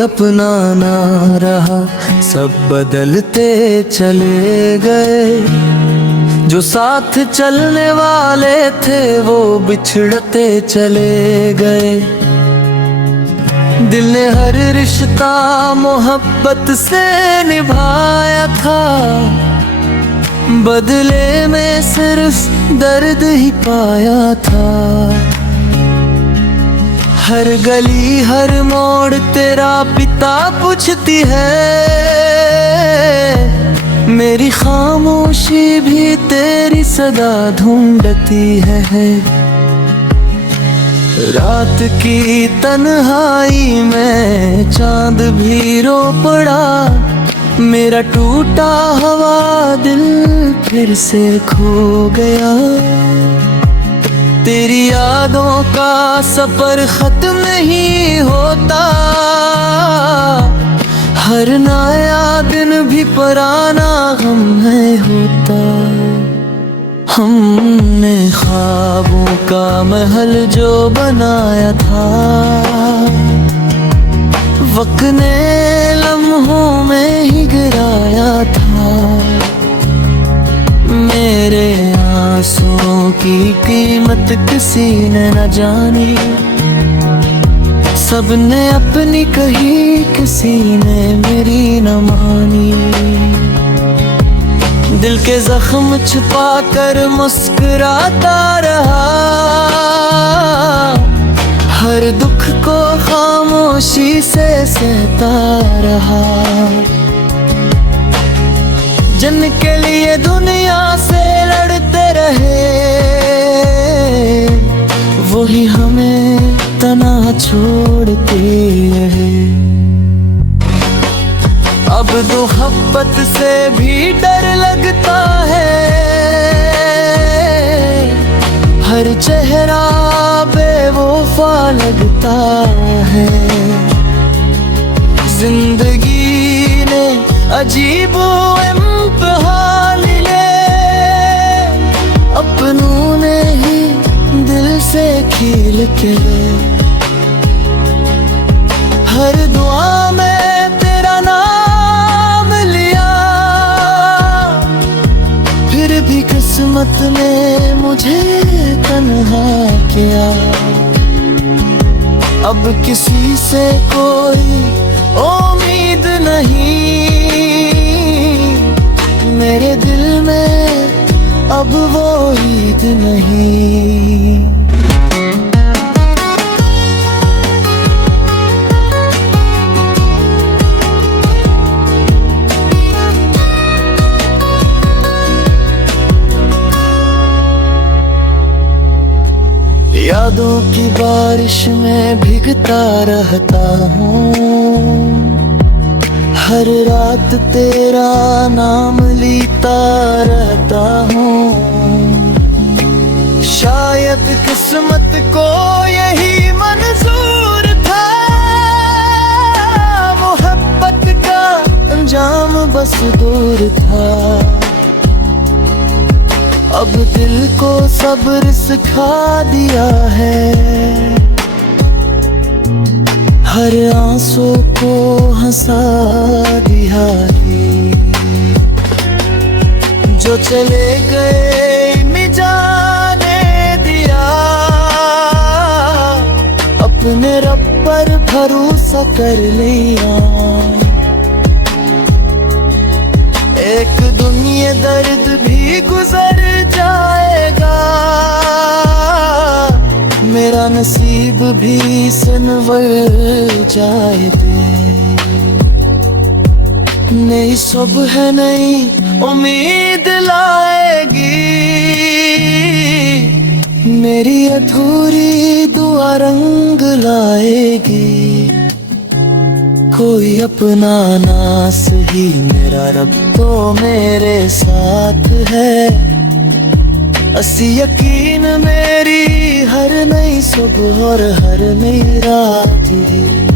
अपना ना रहा, सब बदलते चले गए। जो साथ चलने वाले थे वो बिछड़ते चले गए। दिल ने हर रिश्ता मोहब्बत से निभाया था, बदले में सिर्फ दर्द ही पाया था। हर गली हर मोड़ तेरा पिता पूछती है, मेरी खामोशी भी तेरी सदा ढूंढती है। रात की तन्हाई में चांद भी रो पड़ा, मेरा टूटा हुआ दिल फिर से खो गया। तेरी यादों का सफर खत्म नहीं होता, हर नया दिन भी पुराना गम है होता। हमने ख्वाबों का महल जो बनाया था, वक्त ने लम्हों में ही गिराया था। मेरे आंसुओं की कीमत किसी ने न जानी, सबने अपनी कही किसी ने मेरी न मानी। दिल के जख्म छुपा कर मुस्कुराता रहा, हर दुख को खामोशी से सहता रहा। जिनके लिए दुनिया से लड़ते रहे, वही हमें तना छोड़ते रहे। अब मोहब्बत से भी डर लगता है, हर चेहरा बेवफा लगता है। जिंदगी ने अजीब इम्तिहान ले, अपनों ने ही दिल से खील के। हर दुआ में तेरा नाम लिया, फिर भी किस्मत ने मुझे तन्हा किया। अब किसी से कोई उम्मीद नहीं, मेरे दिल में अब वो ईद नहीं। यादों की बारिश में भीगता रहता हूँ, हर रात तेरा नाम लेता रहता हूँ। शायद किस्मत को यही मंजूर था, मोहब्बत का अंजाम बस दूर था। अब दिल को सब्र सिखा दिया है, हर आंसू को हंसा दिया है। जो चले गए न जाने दिया, अपने रब पर भरोसा कर लिया। एक दुनिया दर्द भी गुजर जाएगा, मेरा नसीब भी संवर जाएगा। नई सुबह नई उम्मीद लाएगी, मेरी अधूरी दुआ रंग लाएगी। कोई अपना ना सही, मेरा रब तो मेरे साथ है। असी यकीन मेरी हर नई सुबह और हर नई रात है।